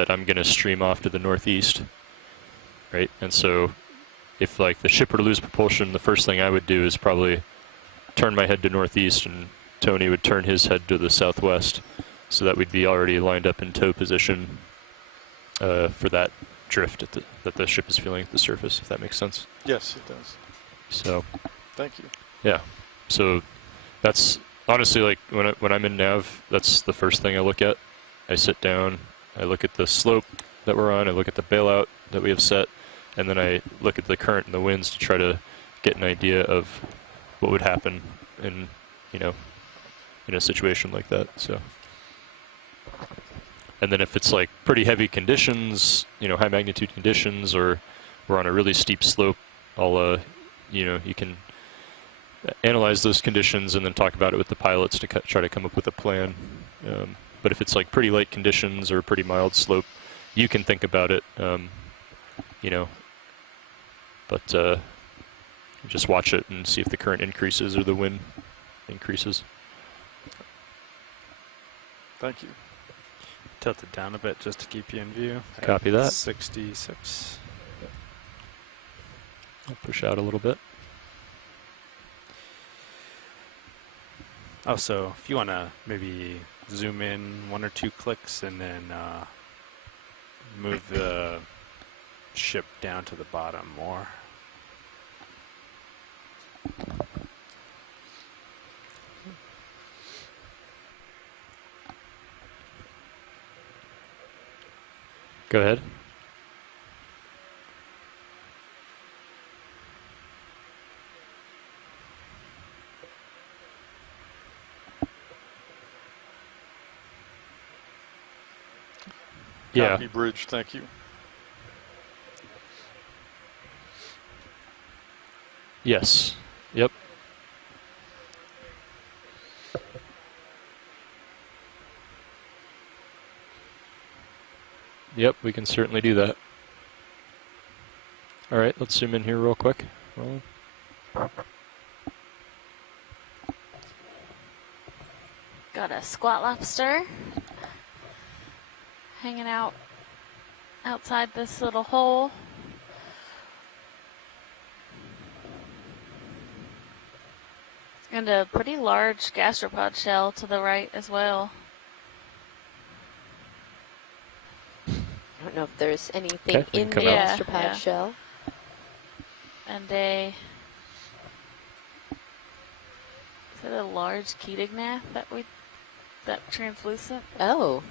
that I'm going to stream off to the northeast, right? And so if like the ship were to lose propulsion, the first thing I would do is probably turn my head to northeast, and Tony would turn his head to the southwest, so that we'd be already lined up in tow position for that drift that the ship is feeling at the surface, if that makes sense. Yes, it does. So, thank you. Yeah, so that's honestly like when I'm in nav, that's the first thing I look at. I sit down, I look at the slope that we're on, I look at the bailout that we have set, and then I look at the current and the winds to try to get an idea of what would happen in, in a situation like that. So, and then if it's like pretty heavy conditions, high magnitude conditions, or we're on a really steep slope, I'll, you can analyze those conditions and then talk about it with the pilots to try to come up with a plan. But if it's like pretty light conditions or pretty mild slope, you can think about it, but just watch it and see if the current increases or the wind increases. Thank you. Tilt it down a bit just to keep you in view. Copy that. 66. I'll push out a little bit. Oh, so if you want to maybe zoom in 1 or 2 clicks and then move the ship down to the bottom more. Go ahead. Copy bridge, thank you. Yes. Yep. Yep, we can certainly do that. All right, let's zoom in here real quick. Roland. Got a squat lobster hanging out outside this little hole. And a pretty large gastropod shell to the right as well. I don't know if there's anything in the gastropod shell. And is it a large Ketignath that translucent? Oh.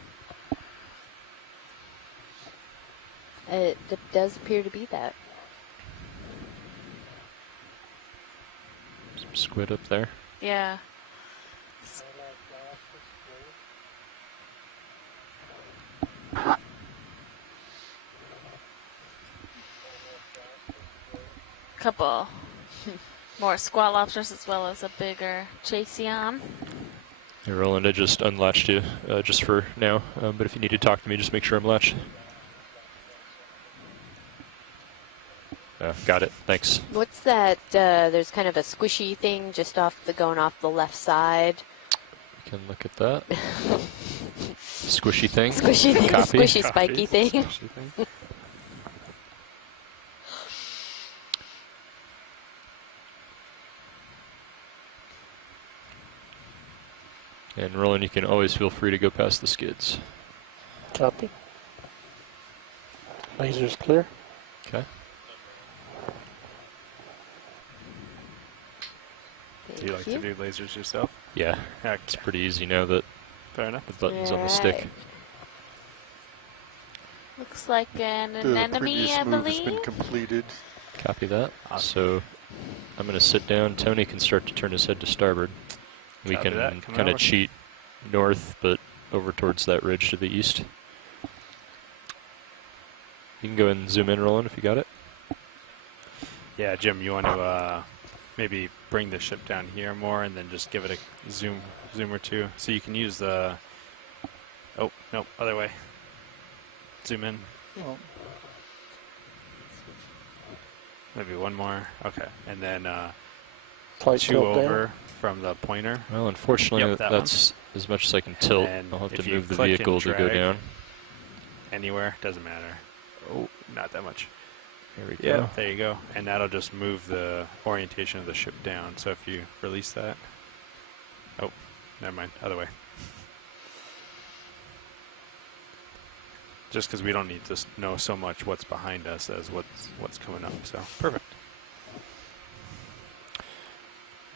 It does appear to be that. Some squid up there. Yeah. Couple more squat lobsters as well as a bigger Chaseon. Hey, Roland, I just unlatched you just for now, but if you need to talk to me, just make sure I'm latched. Got it, thanks. What's that? There's kind of a squishy thing just going off the left side. We can look at that. Squishy thing. Squishy thing, Copy. squishy spiky thing. Squishy thing. And Roland, you can always feel free to go past the skids. Copy. Laser's clear. Okay. Do you like to do lasers yourself? Yeah, Okay. it's pretty easy now that Fair enough. the button's on the stick. Looks like an The anemone, previous I move has been believe. completed. Copy that. Awesome. So I'm going to sit down. Tony can start to turn his head to starboard. We Copy can that. Coming kind of over. cheat north, but over towards that ridge to the east. You can go and zoom in, Roland, if you got it. Yeah, Jim, you want to maybe bring the ship down here more and then just give it a zoom or two. So you can use the, oh, no, other way. Zoom in. Oh. Maybe one more. Okay. And then Slight 2 tilt over down. from the pointer. Well, unfortunately, Yep, that that's as much as I can tilt. And I'll have if to you move the click and vehicle to go drag, down. anywhere, doesn't matter. Oh, not that much. There we Yeah, go. there you go. And that'll just move the orientation of the ship down. So if you release that, oh, never mind, other way. Just because we don't need to know so much what's behind us as what's coming up. So perfect.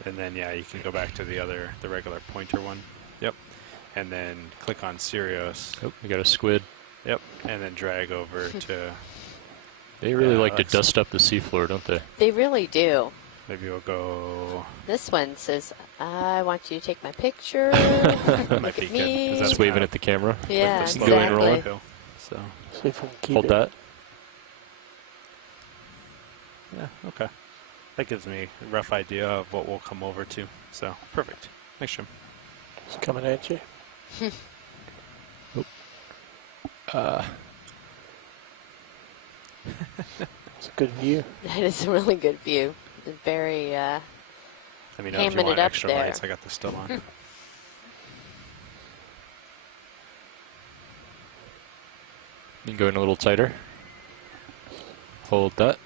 And then yeah, you can go back to the regular pointer one. Yep. And then click on Sirius. Oh, we got a squid. Yep. And then drag over to. They really Yeah, like to that's- dust up the seafloor, don't they? They really do. Maybe we'll go. This one says, I want you to take my picture. Might Look be at good, 'cause me. that's Just waving kinda at the camera. Yeah, like the slow Going and rolling. exactly. hill. So See if we can keep Hold it. that. yeah, okay. That gives me a rough idea of what we'll come over to. So perfect. Thanks, Jim. It's coming at you. It's a good view. That is a really good view. It's very, Let me know if you Hamming want it up extra there. lights. I got this still on. You can go in a little tighter. Hold that.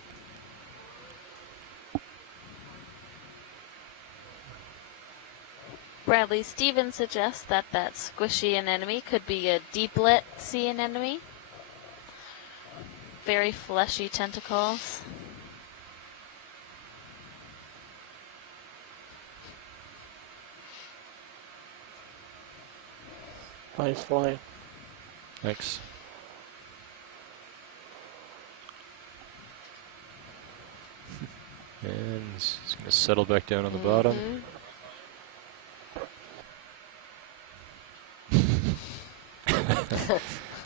Bradley Stevens suggests that squishy anemone could be a deep-lit sea anemone. Very fleshy tentacles. Nice flying. Thanks. And it's going to settle back down on the bottom. Mhm.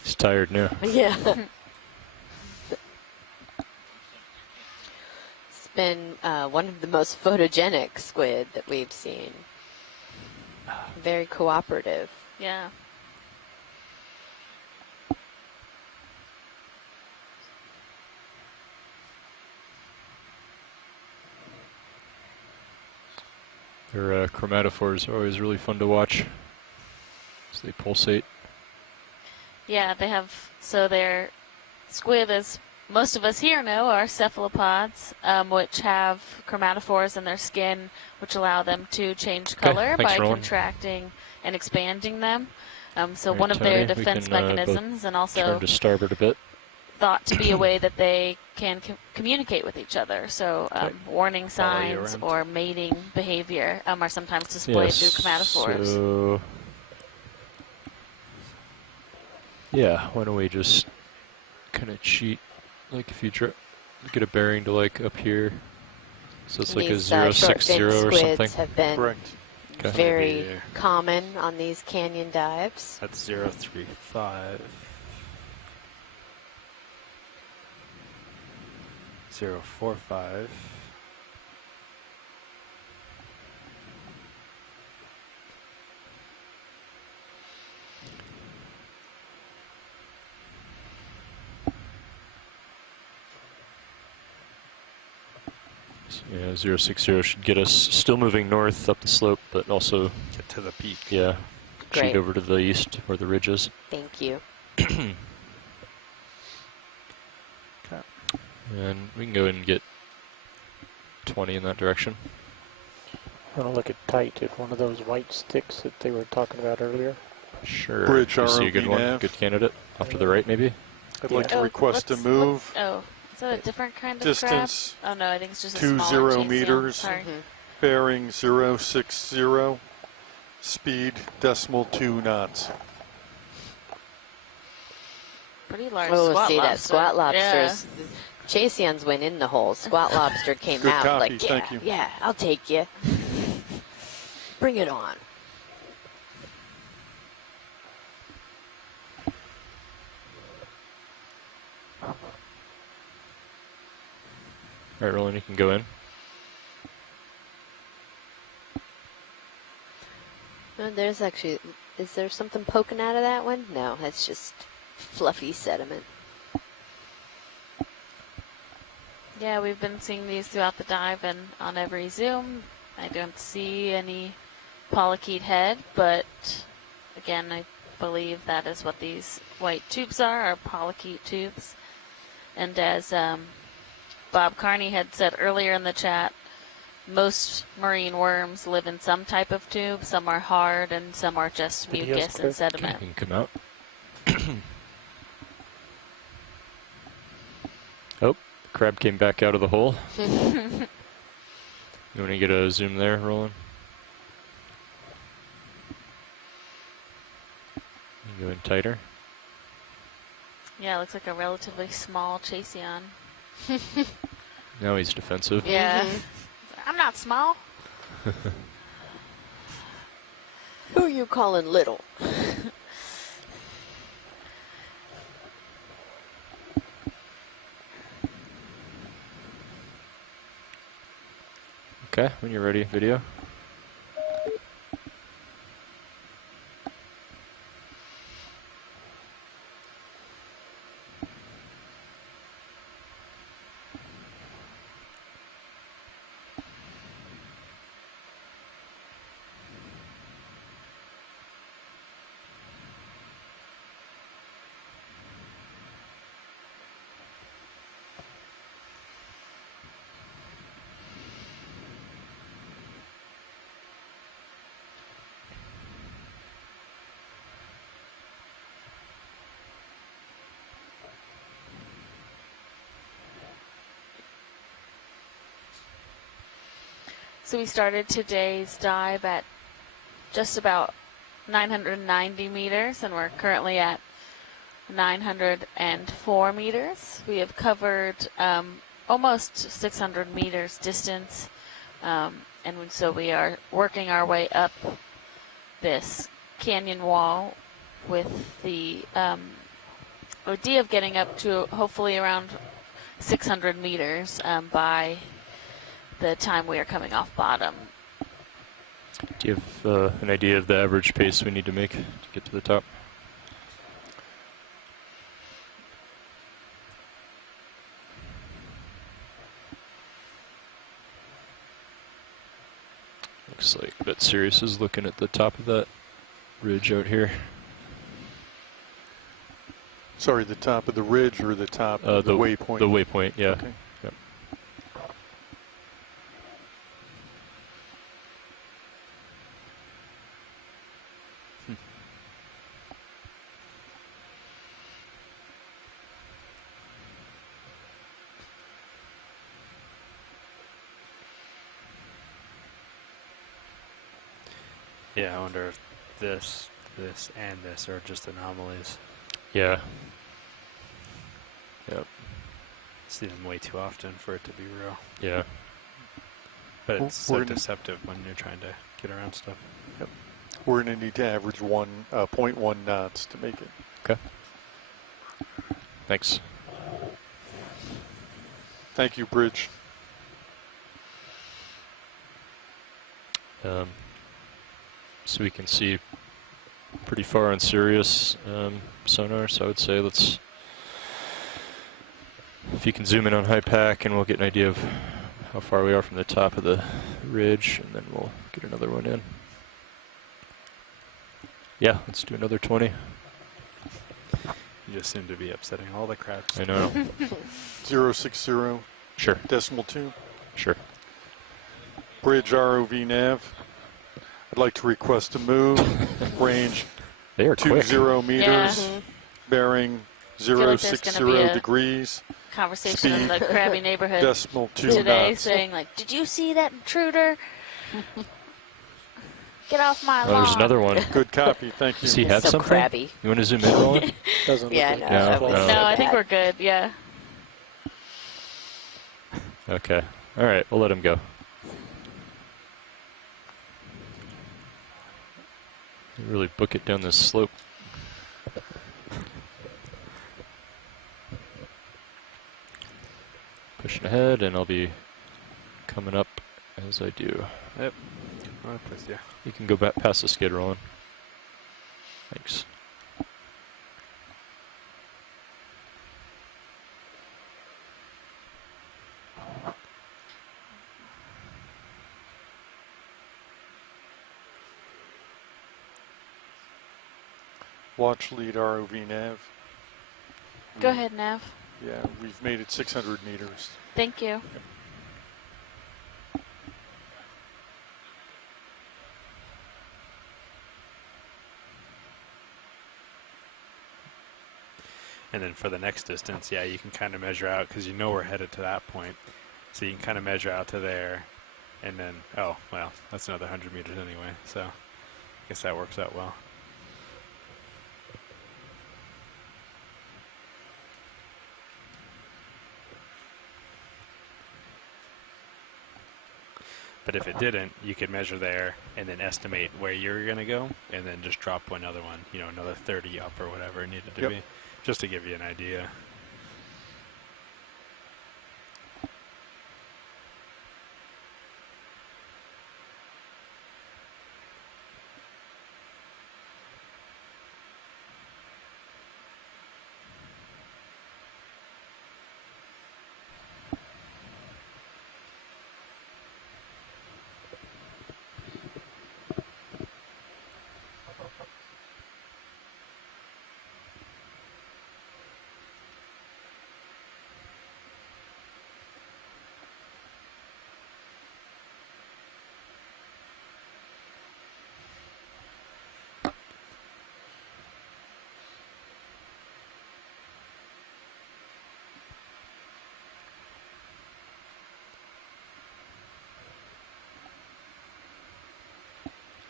He's tired now. Yeah. It's been one of the most photogenic squid that we've seen. Very cooperative. Yeah. Their chromatophores are always really fun to watch. So they pulsate. Yeah, they have, so their squid, as most of us here know, are cephalopods, which have chromatophores in their skin, which allow them to change color thanks by for rolling. contracting and expanding them. So Right, one of their Tony, we defense can, both mechanisms, and also Turn to starboard a bit. thought to be a way that they can communicate with each other. So Okay. warning Follow you signs around. or mating behavior are sometimes displayed through chromatophores. So yeah, why don't we just kind of cheat, like if you get a bearing to like up here, so it's like a These 060 short-fin or squids something. have been Correct. Okay. very Maybe- common on these canyon dives. That's 035. 045. So, yeah, 060 should get us still moving north up the slope, but also Get to the peak. yeah, Great. cheat over to the east where the ridge is. Thank you. And we can go and get 20 in that direction. I want to look at tight at one of those white sticks that they were talking about earlier. Sure. Bridge You see a ROV good one, nav. good candidate. Off to the right, maybe. I'd like to Oh, request a let's move. Oh, is that a different kind of Distance crab? Oh no, I think it's just a 20 smaller chain seal. meters. Sorry. Mhm. Bearing 060. Speed .2 knots. Pretty large Oh, squat see lobster. that squat Yeah. lobsters. Chasians went in the hole. Squat lobster came Good out copy, like, yeah, thank you. yeah, I'll take you. Bring it on. All right, Roland, you can go in. There's actually, is there something poking out of that one? No, that's just fluffy sediment. Yeah, we've been seeing these throughout the dive and on every zoom. I don't see any polychaete head, but again, I believe that is what these white tubes are polychaete tubes. And as Bob Carney had said earlier in the chat, most marine worms live in some type of tube. Some are hard and some are just Video's mucus clear. and sediment. You can come out. Oh, crab came back out of the hole. You want to get a zoom there, Roland? You go in tighter. Yeah, it looks like a relatively small Chaseon. Now he's defensive. Yeah. I'm not small. Who you calling little? Okay, when you're ready, video. So we started today's dive at just about 990 meters, and we're currently at 904 meters. We have covered almost 600 meters distance, and so we are working our way up this canyon wall with the idea of getting up to hopefully around 600 meters by the time we are coming off bottom. Do you have an idea of the average pace we need to make to get to the top? Looks like Bet Sirius is looking at the top of that ridge out here. Sorry, the top of the ridge or the top of the waypoint? The waypoint, yeah. Okay. Yep. Yeah, I wonder if this, and this are just anomalies. Yeah. Yep. See them way too often for it to be real. Yeah. But Well, it's so we're gonna- deceptive when you're trying to get around stuff. We're going to need to average 0.1 knots to make it. Okay. Thanks. Thank you, Bridge. So we can see pretty far on Sirius sonar, so I would say let's, if you can zoom in on high pack, and we'll get an idea of how far we are from the top of the ridge, and then we'll get another one in. Yeah, let's do another 20. You just seem to be upsetting all the crabs. I know. 060 Sure, decimal 2. sure. Bridge ROV nav. I'd like to request a move. Range They are quick. 20 meters. Yeah. Bearing feel like there's 060 gonna be a degrees. Conversation in Speed. the crabby neighborhood Decimal 2 today knots. saying like, did you see that intruder? Get off my Oh, lawn. there's another one. Good copy. Thank you. Does he have So something? crabby. You want to zoom in, Roland? Doesn't look Yeah, like no, it's that close. was- No, so I think bad. we're good, yeah. Okay. All right, we'll let him go. Really book it down this slope. Pushing ahead, and I'll be coming up as I do. Yep. I'm up with you. You can go back past the skid, Roland. Thanks. Watch lead ROV nav. Go ahead, Nav. Yeah, we've made it 600 meters. Thank you. And then for the next distance, yeah, you can kind of measure out because you know we're headed to that point. So you can kind of measure out to there. And then, oh, well, that's another 100 meters anyway. So I guess that works out well. But if it didn't, you could measure there and then estimate where you're going to go and then just drop another one, you know, another 30 up or whatever it needed to be, just to give you an idea.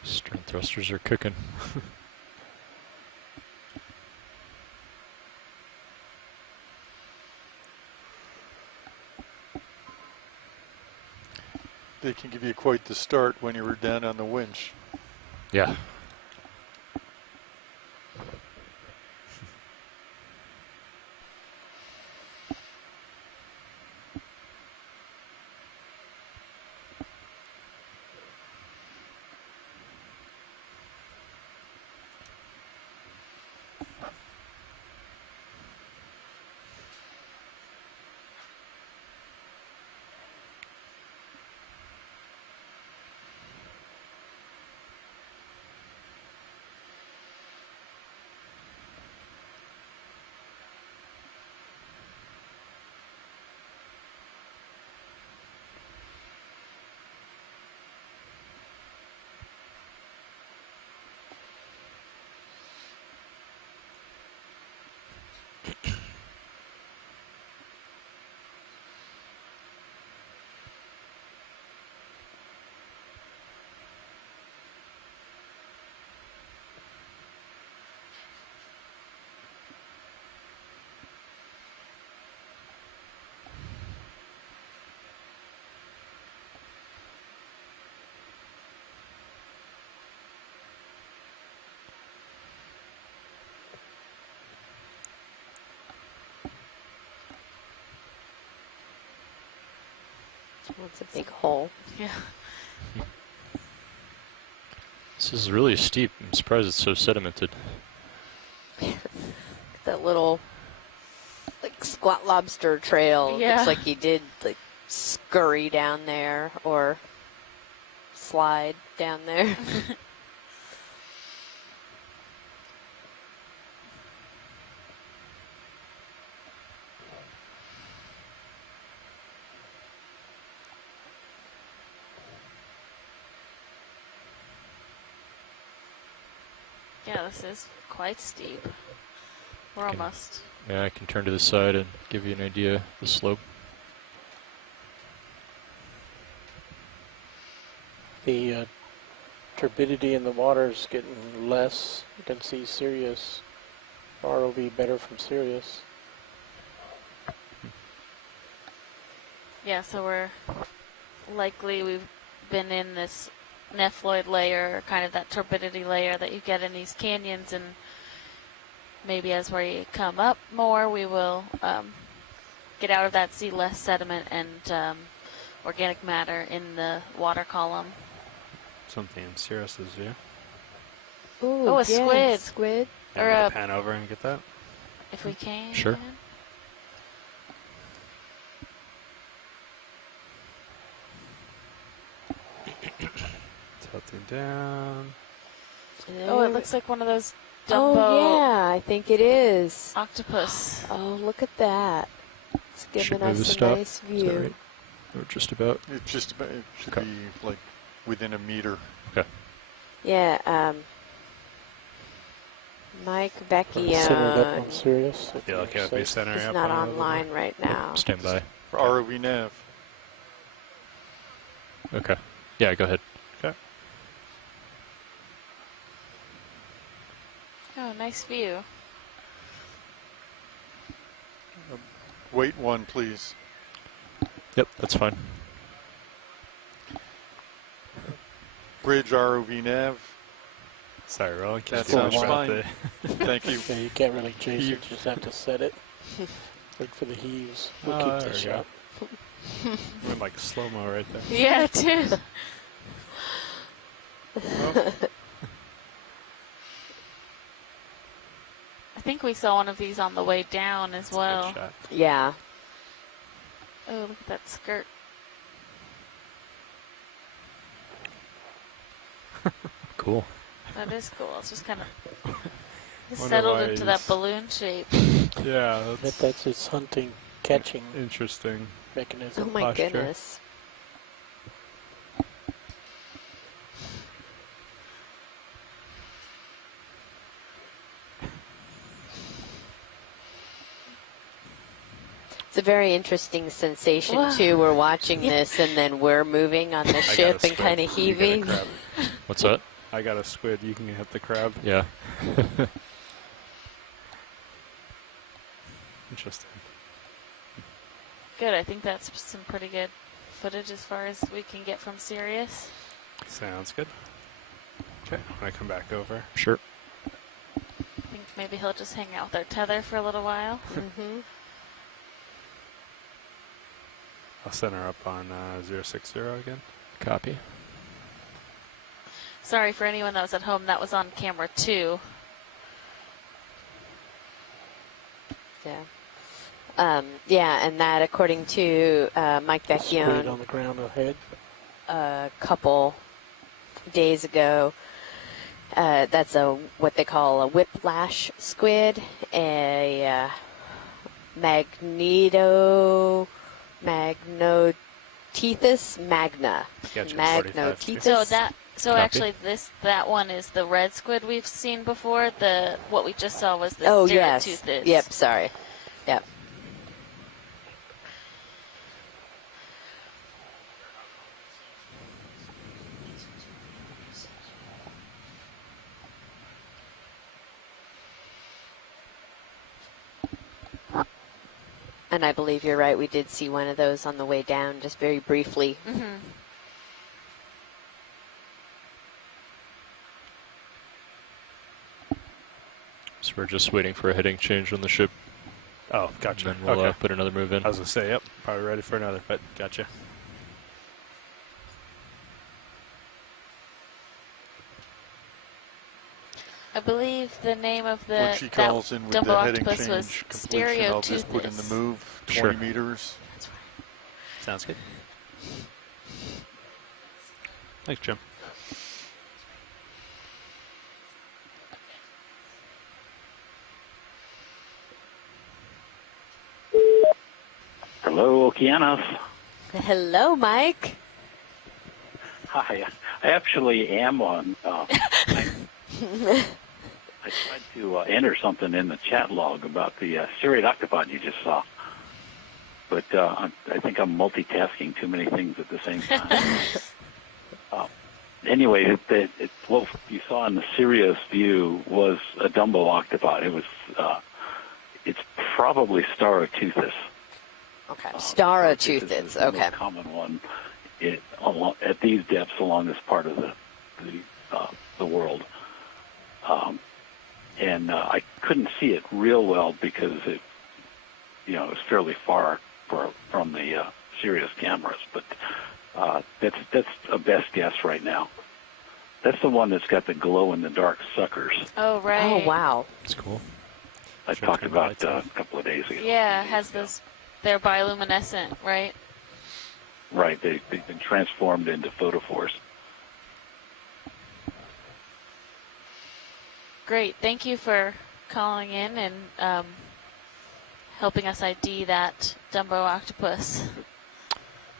Stern thrusters are cooking. They can give you quite the start when you were down on the winch. Yeah. Well, it's a big hole. Yeah. This is really steep. I'm surprised it's so sedimented. That little, like, squat lobster trail. Yeah. Looks like you did, like, scurry down there or slide down there. Yeah, this is quite steep. We're Okay. almost. Yeah, I can turn to the side and give you an idea of the slope. The turbidity in the water is getting less. You can see Sirius, ROV better from Sirius. Yeah, so we're likely we've been in this nephloid layer, kind of that turbidity layer that you get in these canyons, and maybe as we come up more, we will get out of that, see less sediment and organic matter in the water column. Something in Cirrus's view. Ooh, Oh, a yeah, squid. Squid. Yeah, Or I'm gonna a- pan over and get that. If we can. Sure. Tilting down. Oh, it looks like one of those Dumbo Oh, yeah, I think it is. octopus. Oh, look at that. It's Should giving move us a a stop. nice Is that view. right? Or just about. It just about, it should Okay. be like within a meter. Okay. Yeah, Mike Centered up on Vecchione Sirius. Feel okay with me centering is up not on it a little online more? right now. Stand by. For ROV nav. Okay. Yeah, go ahead. Okay. Oh, nice view. Wait one, please. Yep, that's fine. Bridge ROV nav. Sorry, Roland. That Can't do much sounds about fine. Thank you. Yeah, you can't really chase it, just have to set it. Look for the heaves. We'll Oh, keep there the we go. shot. Went like slow-mo right there. Yeah, it did. I think we saw one of these on the way down as well. Good shot. Yeah. Oh, look at that skirt. Cool. That is cool. It's just kind of Wonder settled why into that he's- balloon shape. Yeah, But that's that's its hunting, catching interesting. Oh mechanism. my posture. goodness. It's a very interesting sensation Wow. too. We're watching Yeah. this and then we're moving on the I ship got a and kind of squid. You got a heaving. crab. What's that? I got a squid. You can hit the crab. Yeah. Interesting. Good. I think that's some pretty good footage as far as we can get from Sirius. Sounds good. Okay, when I come back over. Sure. I think maybe he'll just hang out with our tether for a little while. Hmm. I'll center up on 060 again. Copy. Sorry for anyone that was at home. That was on camera 2. Yeah. Yeah, and that, according to Mike Squid Vecchione, on the ground ahead. a couple days ago, that's what they call a whiplash squid, a magnetotethys magna. Gotcha, 45. Magnotethys. So Copy. actually that one is the red squid we've seen before. What we just saw was the Oh yes. stereotoothid. Yep. Sorry. Yep. And I believe you're right. We did see one of those on the way down, just very briefly. Mm-hmm. So we're just waiting for a heading change on the ship, Oh, gotcha. and then we'll Okay. put another move in. I was going to say, yep, probably ready for another, but gotcha. I believe the name of When the she that calls in with Dumbo the heading octopus was change completion, I'll just put in the stereotoothis. move 20 Sure. meters. Sounds good. Thanks, Jim. Hello, Okeanos. Hello, Mike. Hi. I actually am on. I tried to enter something in the chat log about the serried octopod you just saw, but I think I'm multitasking too many things at the same time. Anyway, what you saw in the Sirius view was a Dumbo octopod. It was. It's probably Staroteuthis. Okay. Is Staroteuthis. the Okay. most common one at these depths along this part of the world. And I couldn't see it real well because it was fairly far from the Sirius cameras. But that's a best guess right now. That's the one that's got the glow-in-the-dark suckers Oh right. Oh, wow. That's cool. I Sure, talked turn the about lights a off. couple of days ago. Yeah, it has those. They're bioluminescent, right? Right, they've been transformed into photophores. Great. Thank you for calling in and helping us ID that Dumbo octopus.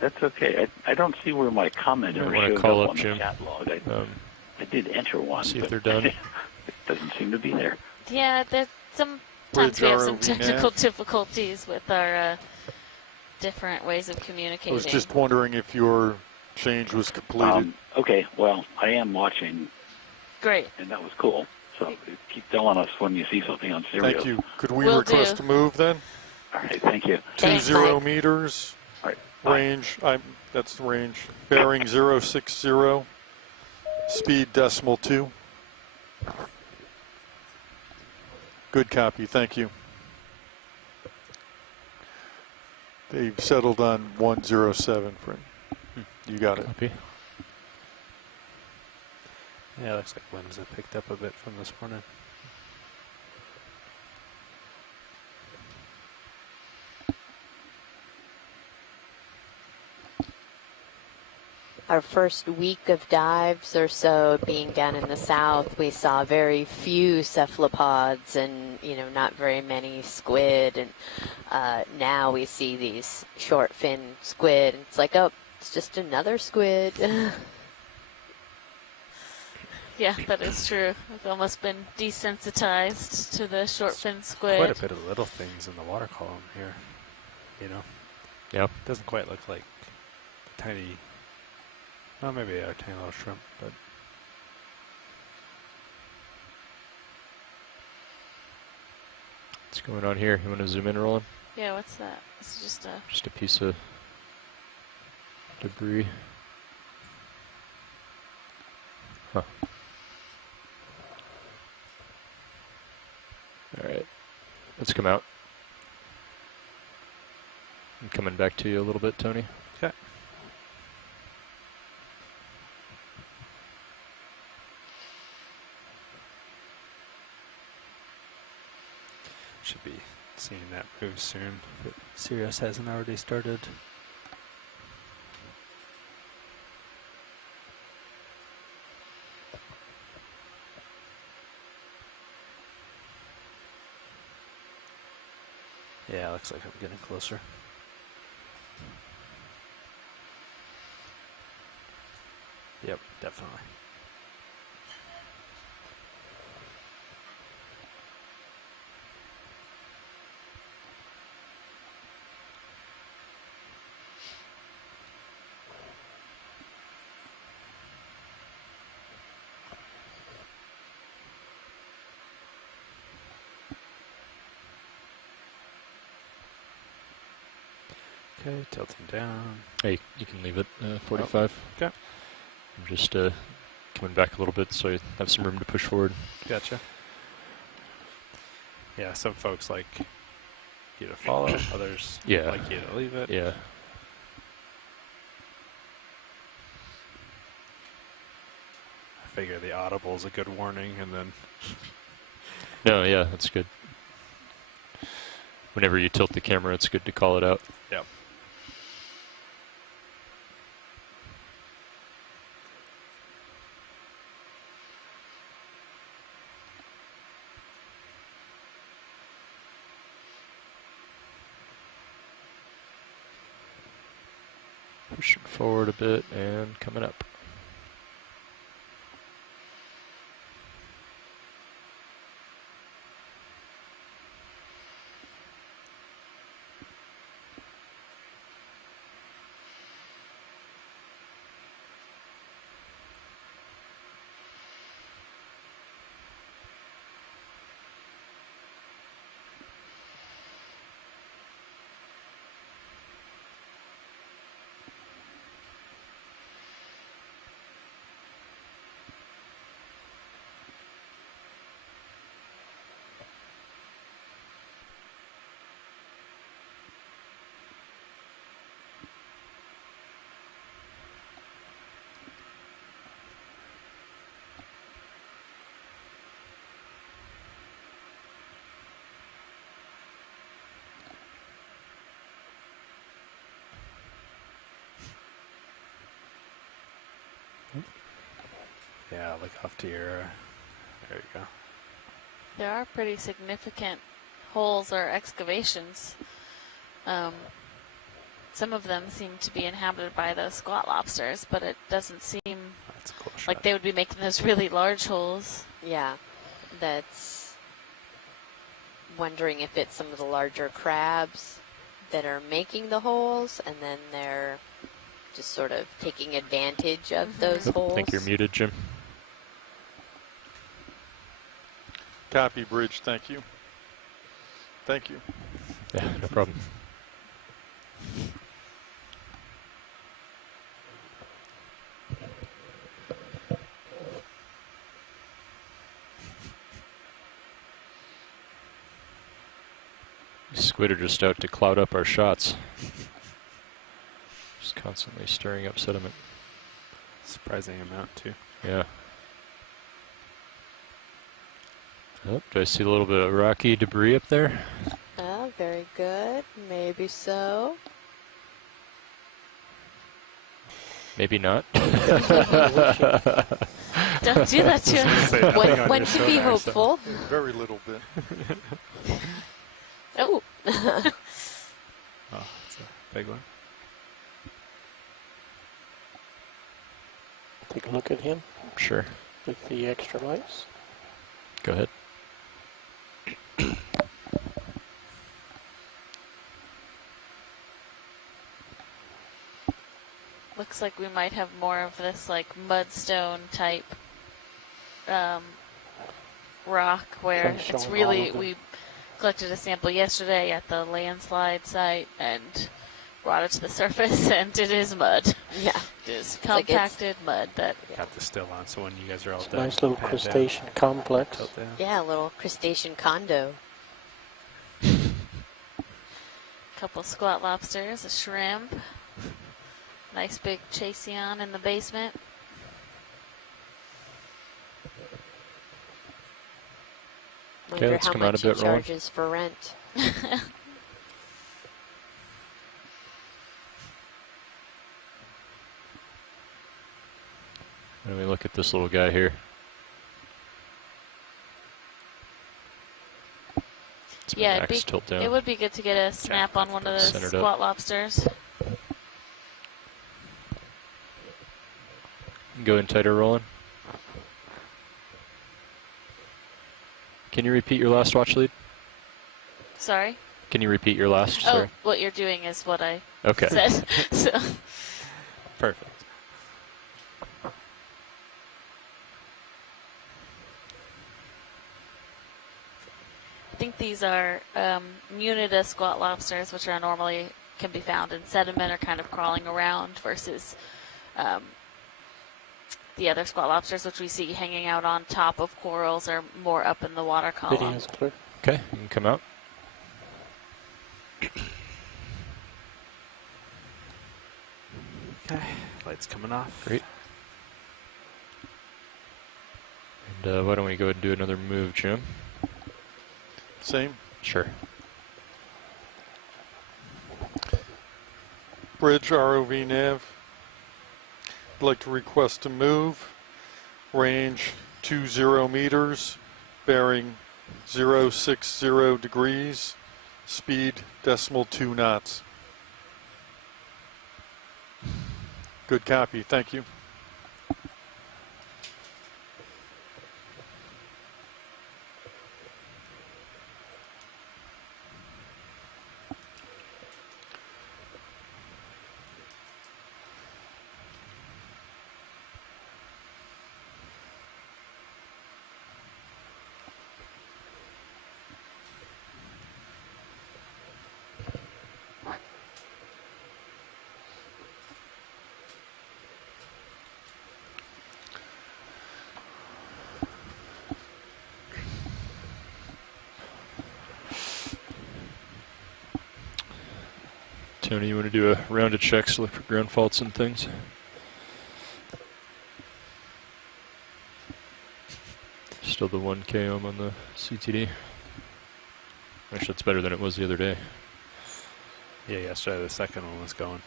That's okay. I don't see where my comment You might ever wanna showed call up up on the Jim. chat log. I did enter one, See if but they're done. it doesn't seem to be there. Yeah, sometimes Bridge we have some ROV technical nav. difficulties with our different ways of I communicating. was just wondering if your change was completed. Okay, well, I am watching, Great. and that was cool. So keep telling us when you see something on Sirius. Thank you. Could we Will request do. a move then? All right, thank you. Thanks, 20 Mike. meters. All right, bye. Range, that's the range. Bearing 060. Speed .2. Good copy, thank you. They've settled on 107, friend. You got it. Copy. Yeah, looks like winds have picked up a bit from this morning. Our first week of dives or so being down in the south, we saw very few cephalopods and, not very many squid. And now we see these short fin squid. And it's like, oh, it's just another squid. Yeah, that is true. We've almost been desensitized to the short fin squid. Quite a bit of little things in the water column here, Yep. Doesn't quite look like tiny, well, maybe a tiny little shrimp, but What's going on here? You want to zoom in, Roland? Yeah, what's that? It's just a... Just a piece of debris. Huh. All right. Let's come out. I'm coming back to you a little bit, Tony. okay. Should be seeing that move soon if Sirius hasn't already started. Yeah, looks like I'm getting closer. Yep, definitely. Okay, tilting down. Hey, you can leave it 45. Okay. I'm just coming back a little bit so I have some room to push forward. Gotcha. Yeah, some folks like you to follow, others Yeah. like you to leave it. Yeah. I figure the audible is a good warning, and then No, yeah, that's good. Whenever you tilt the camera, it's good to call it out. yep. Pushing forward a bit and coming up. Yeah, look off to your. There you go. There are pretty significant holes or excavations. Some of them seem to be inhabited by those squat lobsters, but it doesn't seem That's a cool shot. like they would be making those really large holes. Yeah, that's wondering if it's some of the larger crabs that are making the holes, and then they're just sort of taking advantage of those I holes. think you're muted, Jim. Copy, Bridge. Thank you. Thank you. Yeah, no problem. These squid are just out to cloud up our shots. Just constantly stirring up sediment. Surprising amount, too. Yeah. Oh, do I see a little bit of rocky debris up there? Oh, very good. Maybe so. Maybe not. Don't do that to us. When to be hopeful. Very little bit. Oh. Oh, that's a big one. Take a look at him Sure. with the extra lights. Go ahead. Looks like we might have more of this like mudstone type rock where Sun's it's showing really, all of them. we collected a sample yesterday at the landslide site and brought it to the surface, and it is mud. Yeah. It is like it's- compacted mud that Got the still on, so when you guys are all It's a done. nice little pan down, crustacean complex. tilt down. Yeah, a little crustacean condo. couple squat lobsters, a shrimp, nice big chaseon in the basement. Wonder let's how come out much a bit, he Roland. charges for rent. Let me look at this little guy here. It's my Yeah, max tilt down. it would be good to get a snap on one of those Centered up. squat lobsters. Go in tighter, Roland. Can you repeat your last watch lead? Sorry? Can you repeat your last? Sorry. Oh, what you're doing is what I Okay. said. So, Perfect. I think these are Munida squat lobsters, which are normally can be found in sediment or kind of crawling around, versus the other squat lobsters, which we see hanging out on top of corals or more up in the water column. Video's clear. Okay, you can come out. Okay, lights coming off. Great. And why don't we go ahead and do another move, Jim? Same. Sure. Bridge, ROV nav. I'd like to request a move. Range 20 meters, bearing 060 degrees, speed 0.2 knots. Good copy, thank you. Tony, you want to do a round of checks, look for ground faults and things? Still the 1 km on the CTD. Actually, that's better than it was the other day. Yeah, yesterday the second one was going.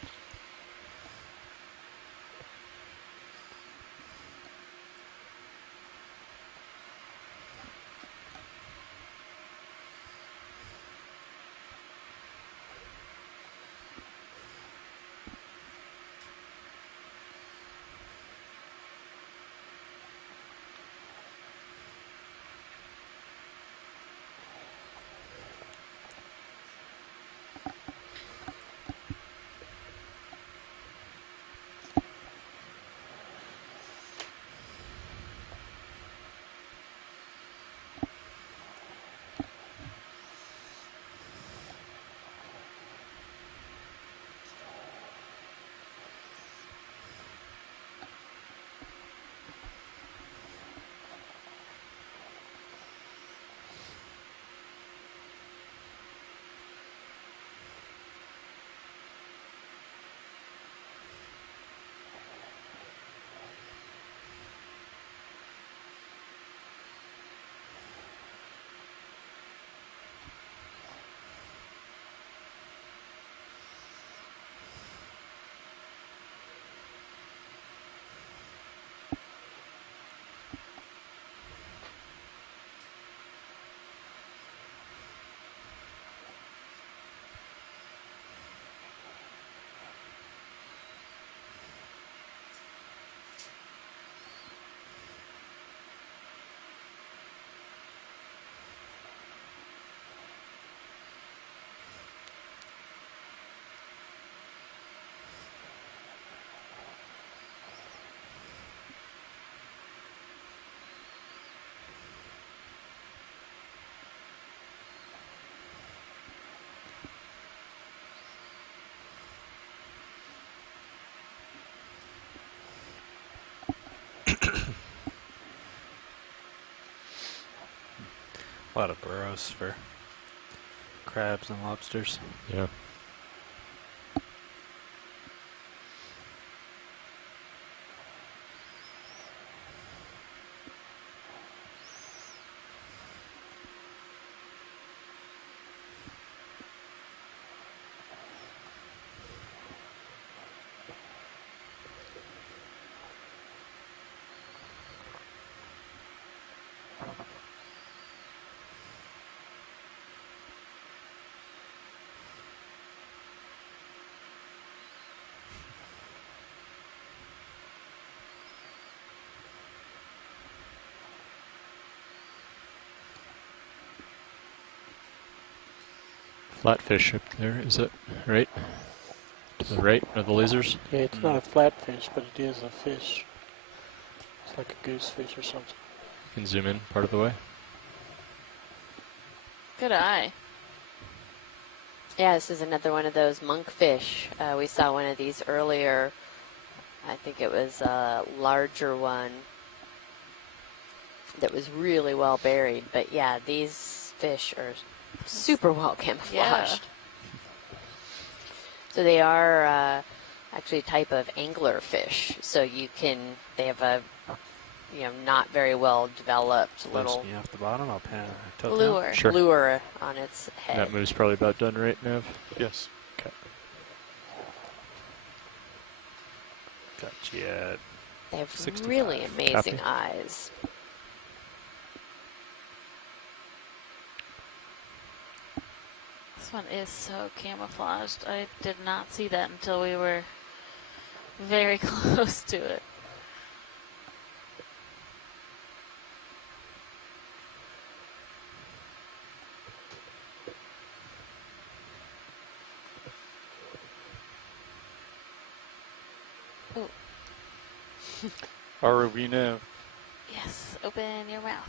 A lot of burrows for crabs and lobsters. Yeah. Flatfish up there, is that right? To the right of the lasers? Yeah, it's not a flatfish, but it is a fish. It's like a goosefish or something. You can zoom in part of the way. Good eye. Yeah, this is another one of those monkfish. We saw one of these earlier. I think it was a larger one that was really well buried. But yeah, these fish are super well camouflaged. So they are actually a type of angler fish. So they have a, not very well developed little Me off the bottom, I'll pan tilt lure. Sure. lure on its head. That move's probably about done, right, Nav? Yes. Okay. down. Got you at They have 65. really amazing Copy. eyes. This one is so camouflaged. I did not see that until we were very close to it. Ooh, ROV nav. yes, open your mouth.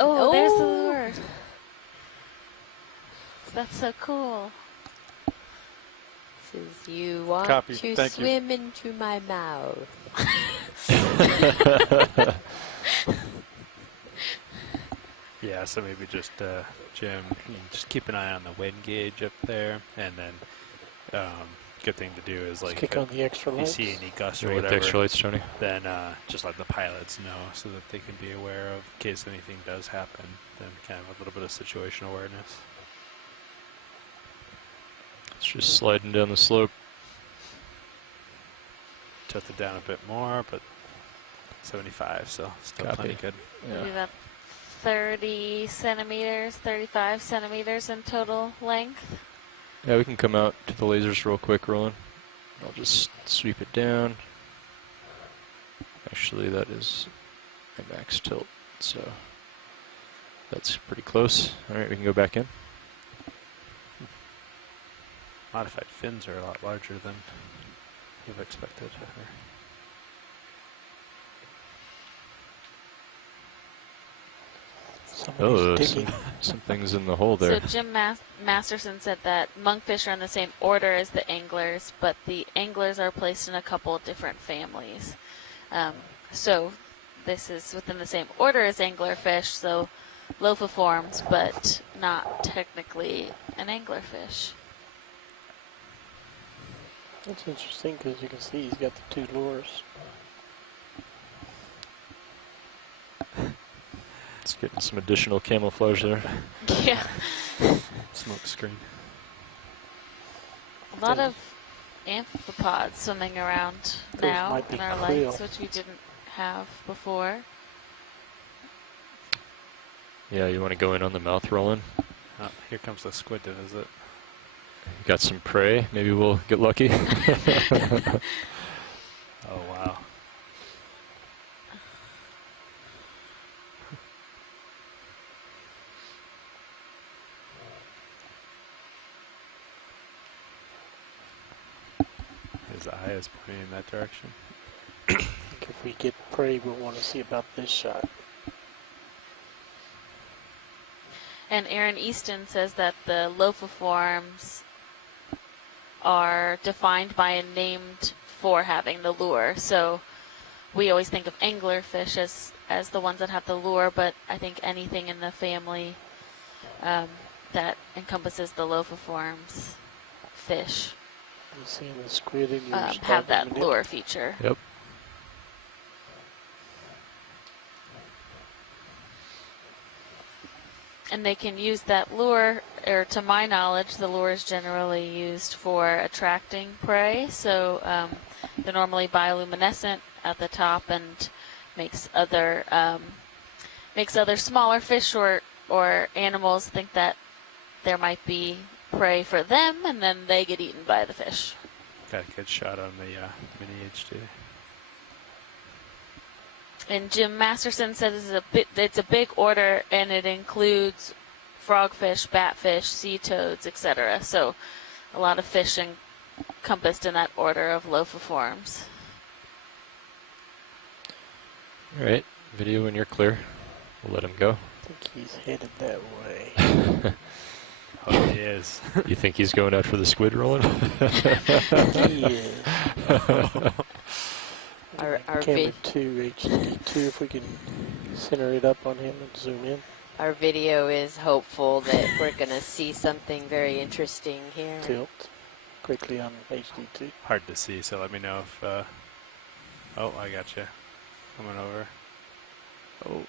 Oh, there's the lure. That's so cool. Says, you want Copy. to Thank you. swim into my mouth. Yeah, so maybe just, Jim, you can just keep an eye on the wind gauge up there, and then good thing to do is, like, Kick on the extra if you lights. see any gusts or With the whatever, extra lights, Tony. then just let the pilots know so that they can be aware of in case anything does happen, then kind of a little bit of situational awareness. It's just sliding down the slope. Tilt it down a bit more, but 75, so still Copy. plenty good. Maybe about 30 centimeters, 35 centimeters in total length. Yeah, we can come out to the lasers real quick, Roland. I'll just sweep it down. Actually, Actually, that is my max tilt, so that's pretty close. All right, we can go back in. Modified fins are a lot larger than you've expected. Oh, Somebody's digging. some things in the hole So there. Jim Masterson said that monkfish are in the same order as the anglers, but the anglers are placed in a couple of different families. So this is within the same order as anglerfish, so lophiforms, but not technically an anglerfish. That's interesting because you can see he's got the 2 lures. It's getting some additional camouflage there. Yeah. Smoke screen. A lot of amphipods swimming around now might be in our krill. lakes, which we didn't have before. Yeah, you want to go in on the mouth, Roland? Oh, here comes the squid to visit. Got some prey. Maybe we'll get lucky. Oh, wow. His eye is pointing in that direction. I think if we get prey, we'll want to see about this shot. And Aaron Easton says that the lophiforms are defined by a named for having the lure. So we always think of anglerfish as the ones that have the lure, but I think anything in the family that encompasses the lophiforms fish You seeing the squid in your have that lure feature. Yep. And they can use that lure, or to my knowledge, the lure is generally used for attracting prey. So they're normally bioluminescent at the top and makes other smaller fish or animals think that there might be prey for them, and then they get eaten by the fish. Got a good shot on the mini HD. And Jim Masterson says it's a big order, and it includes frogfish, batfish, sea toads, etc. So a lot of fish encompassed in that order of lophiforms. All right, video when you're clear. We'll let him go. I think he's headed that way. Oh, he is. You think he's going after the squid, Roland? He is. Our Camera 2, HD2, if we can center it up on him and zoom in. Our video is hopeful that we're going to see something very interesting here. Tilt quickly on HD2. Hard to see, so let me know if... Oh, I got you. Coming over. Oh,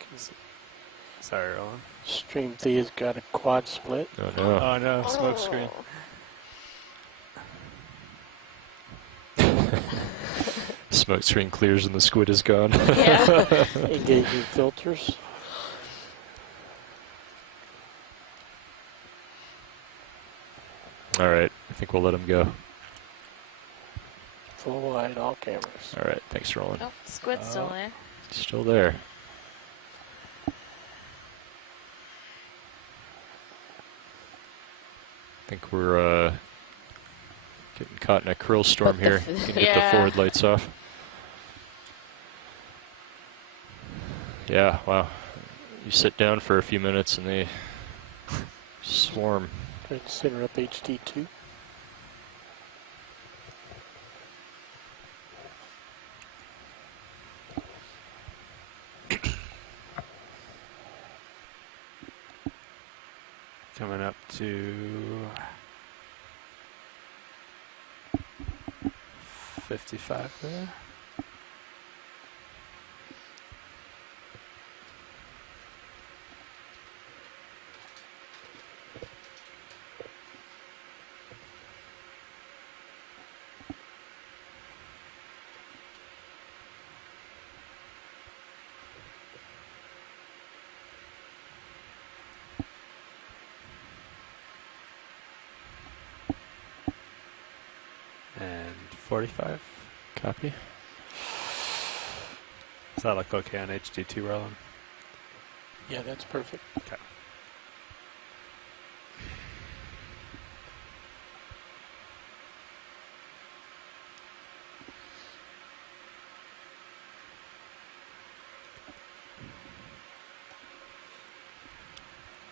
sorry, Roland. Stream Thea's got a quad split. Oh no. Oh, no, smoke screen. Smoke screen clears and the squid is gone. Yeah. Engaging filters. All right, I think we'll let him go. Full wide, all cameras. All right, thanks, Roland. Oh, squid's still there. Still there. I think we're getting caught in a krill storm But the here. f- Can get Yeah. the forward lights off. Yeah, wow. You sit down for a few minutes and they swarm. Try to center up HD2. Coming up to 55 there. And 45. Copy. Does that look okay on HD2, Roland? Yeah, that's perfect. Okay.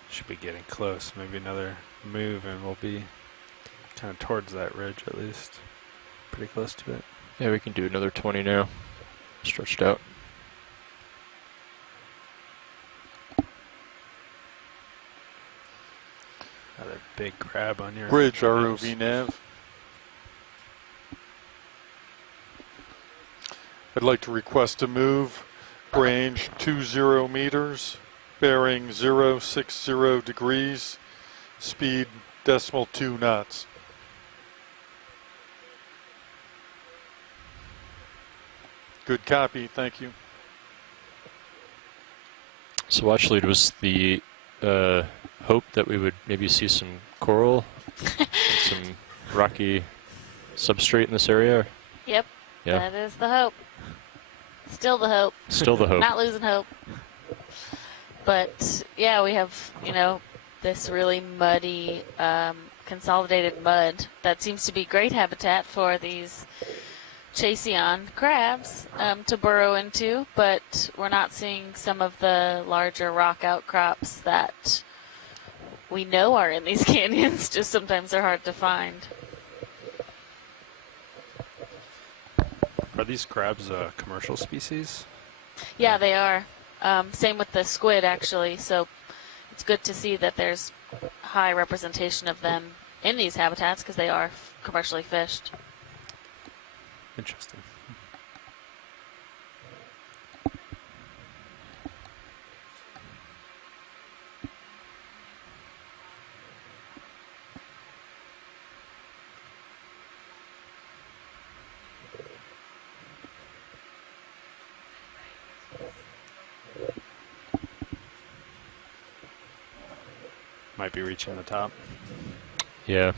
Should be getting close. Maybe another move and we'll be kind of towards that ridge at least. Pretty close to it. Yeah, we can do another 20 now. Stretched out. Another big crab on your Bridge nose. ROV nav. I'd like to request a move, range 20 meters, bearing 060 degrees, speed 0.2 knots. Good copy, thank you. So actually, it was the hope that we would maybe see some coral and some rocky substrate in this area. Yep. Yeah. That is the hope. Still the hope. Still the hope. Not losing hope. But yeah, we have, you know, this really muddy, consolidated mud that seems to be great habitat for these Chaseon crabs to burrow into, but we're not seeing some of the larger rock outcrops that we know are in these canyons. Just sometimes they're hard to find. Are these crabs a commercial species? Yeah, they are. Same with the squid, actually. So it's good to see that there's high representation of them in these habitats because they are commercially fished. Interesting. Might be reaching the top. Yeah.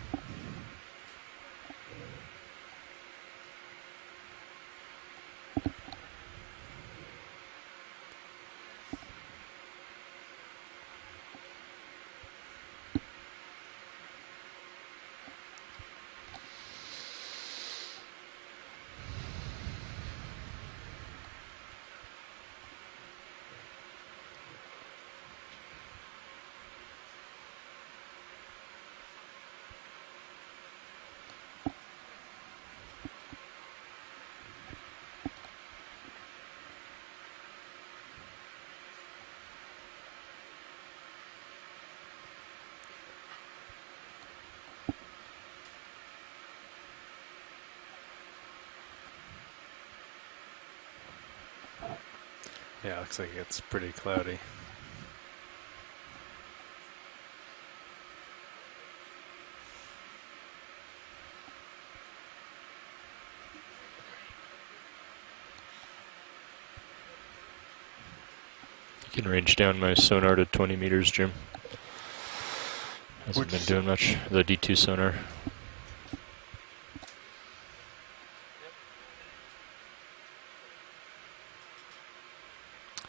Yeah, looks like it's pretty cloudy. You can range down my sonar to 20 meters, Jim. Hasn't been doing much. The D2 sonar.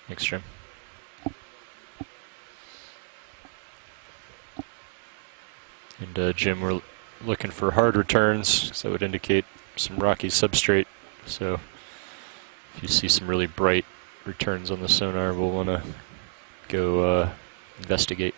Thanks, Jim. And Jim, we're looking for hard returns, so that would indicate some rocky substrate. So if you see some really bright returns on the sonar, we'll want to go investigate.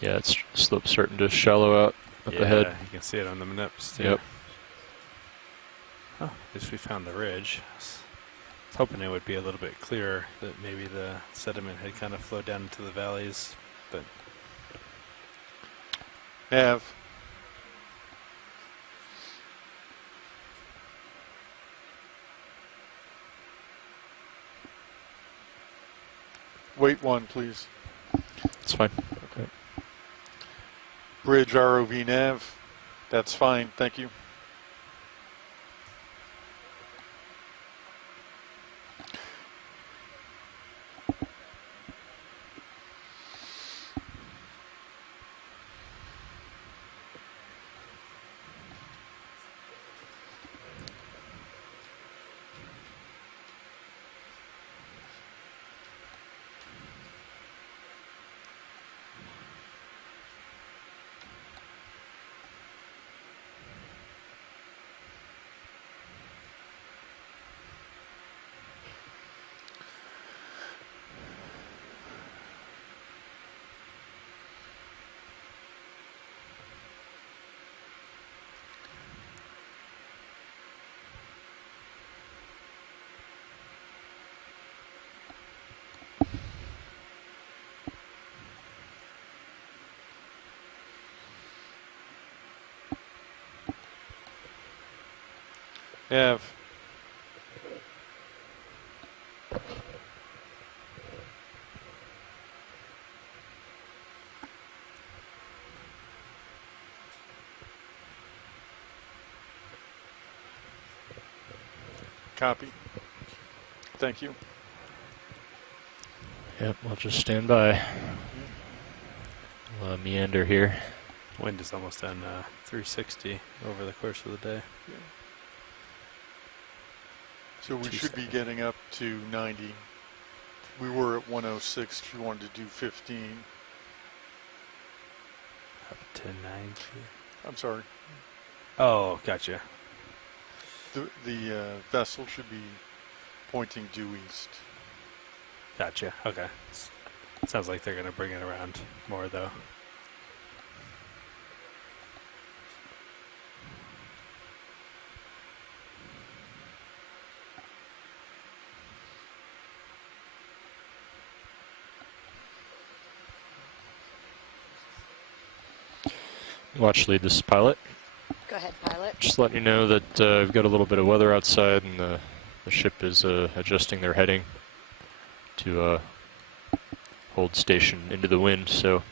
Yeah, it's slope starting to shallow out up ahead. You can see it on the nips too. Yep. Oh, at least we found the ridge. I was hoping it would be a little bit clearer, that maybe the sediment had kind of flowed down into the valleys, but Nav. Wait one, please. It's fine. Bridge ROV nav. That's fine, thank you. Nav. Copy. Thank you. Yep, we'll just stand by. We'll meander here. Wind is almost on 360 over the course of the day. So we should be getting up to 90. We were at 106 if you wanted to do 15. Up to 90. I'm sorry. Oh, gotcha. The vessel should be pointing due east. Gotcha. Okay. Sounds like they're going to bring it around more, though. Watch lead, this is pilot. Go ahead, pilot. Just letting you know that we've got a little bit of weather outside, and the ship is adjusting their heading to hold station into the wind. So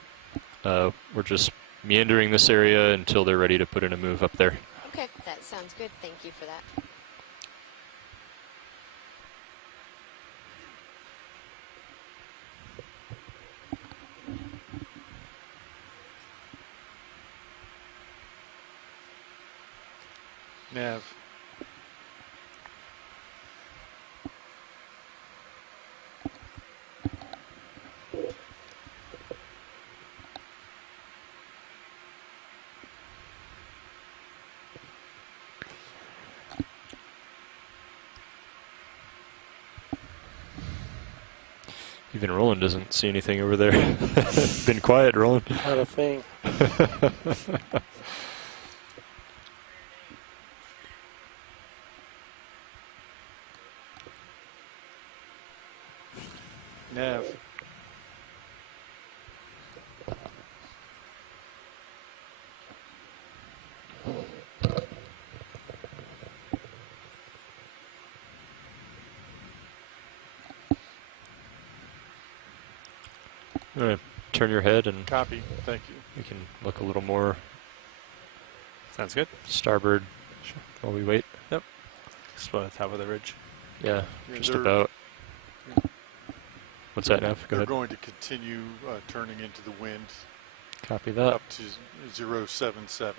we're just meandering this area until they're ready to put in a move up there. Okay, that sounds good. Thank you for that. Nav. Even Roland doesn't see anything over there. Been quiet, Roland. Not a thing. Nav. All right, turn your head and Copy. Thank you. we can look a little more Sounds good. starboard while we wait. Just on the top of the ridge. Yeah, Yeah, just they're- about. What's that, Nav? Go They're ahead. going to continue turning into the wind Copy that. up to 077.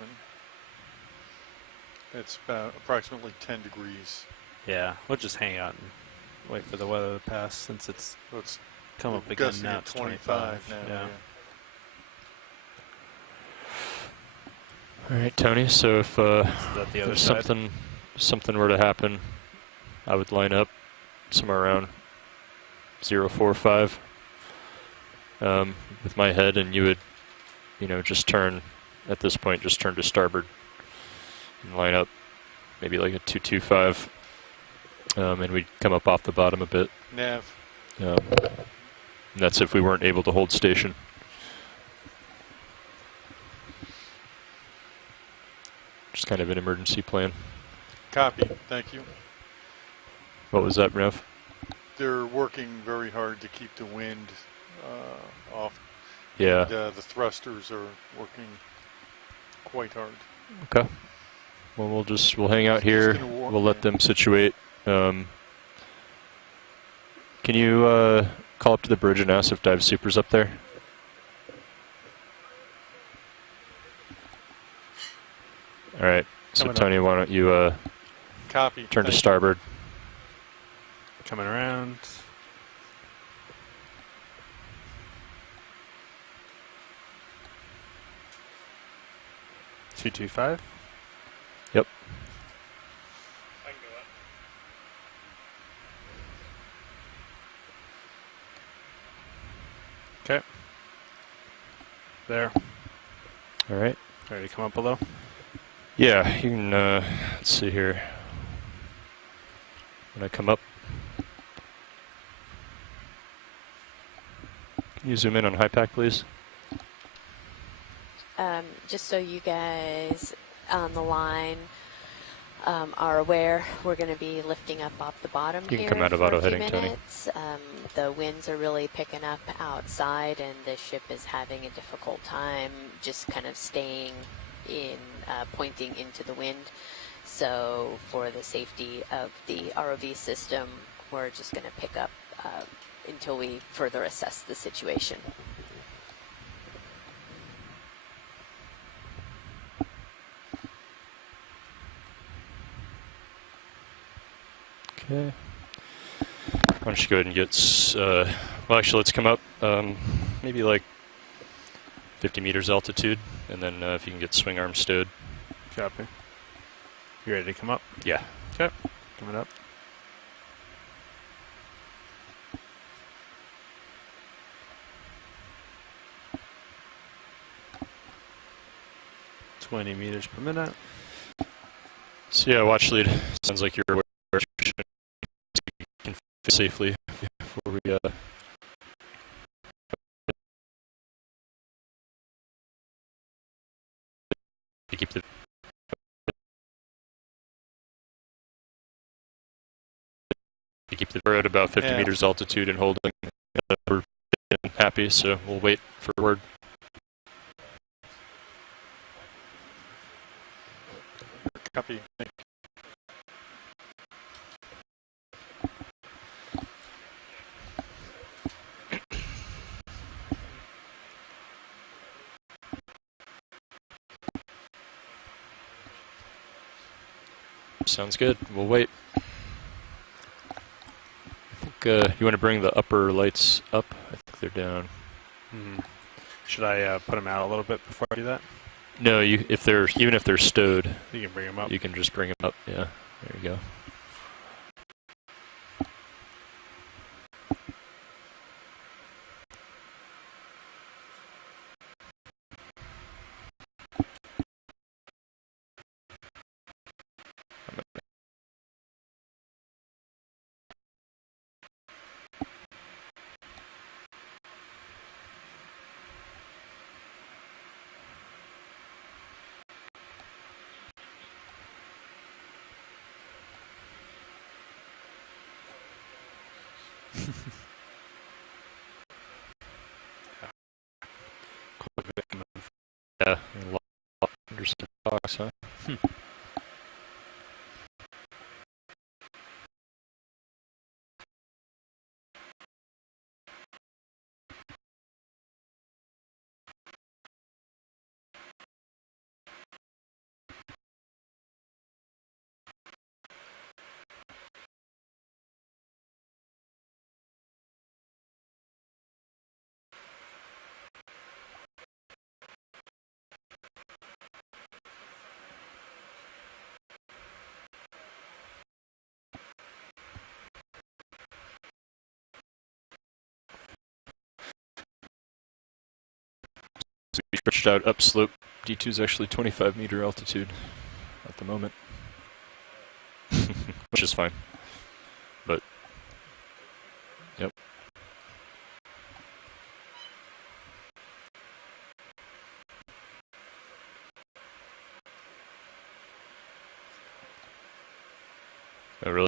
It's about approximately 10 degrees. Yeah, we'll just hang out and wait for the weather to pass since it's So it's come up again gusting now. at It's 25 now. Yeah. All right, Tony. So if Is that the other if side? something were to happen, I would line up somewhere around 045 with my head, and you would, just turn at this point. Just turn to starboard and line up, maybe like a 225, and we'd come up off the bottom a bit. Nav. And that's if we weren't able to hold station. Just kind of an emergency plan. Copy. Thank you. What was that, Rev? They're working very hard to keep the wind off. Yeah. And, the thrusters are working quite hard. Okay. Well, we'll hang out Just here. gonna walk We'll let in. them situate. Can you call up to the bridge and ask if Dive Super's up there? All right. So Coming up. Tony, why don't you Copy. turn to Thank you. starboard? Coming around. Two 225. Yep. Okay. There. All right. Ready to come up below? Yeah, you can. Let's see here. When I come up, can you zoom in on high pack, please? Just so you guys on the line are aware, we're going to be lifting up off the bottom You can here come out of for auto a few heading, Tony. minutes. The winds are really picking up outside, and the ship is having a difficult time just kind of staying in, pointing into the wind. So for the safety of the ROV system, we're just going to pick up until we further assess the situation. Okay. Why don't you go ahead and get, well, actually, let's come up maybe like 50 meters altitude, and then if you can get swing arm stowed. Copy. You ready to come up? Yeah. Okay. Coming up. $20 meters per minute. So yeah, watch lead. Sounds like you're aware you can fit safely before we keep the we're at about 50 meters altitude and holding. We're happy, so we'll wait for word. Copy. Sounds good. We'll wait. I think you want to bring the upper lights up. I think they're down. Mm-hmm. Should I put them out a little bit before I do that? No, even if they're stowed, you can bring them up. You can just bring them up. Yeah, there you go. Yeah, a lot under some box, huh? So we stretched out upslope. D2 is actually 25-meter altitude at the moment, which is fine. But, yep. Oh, really?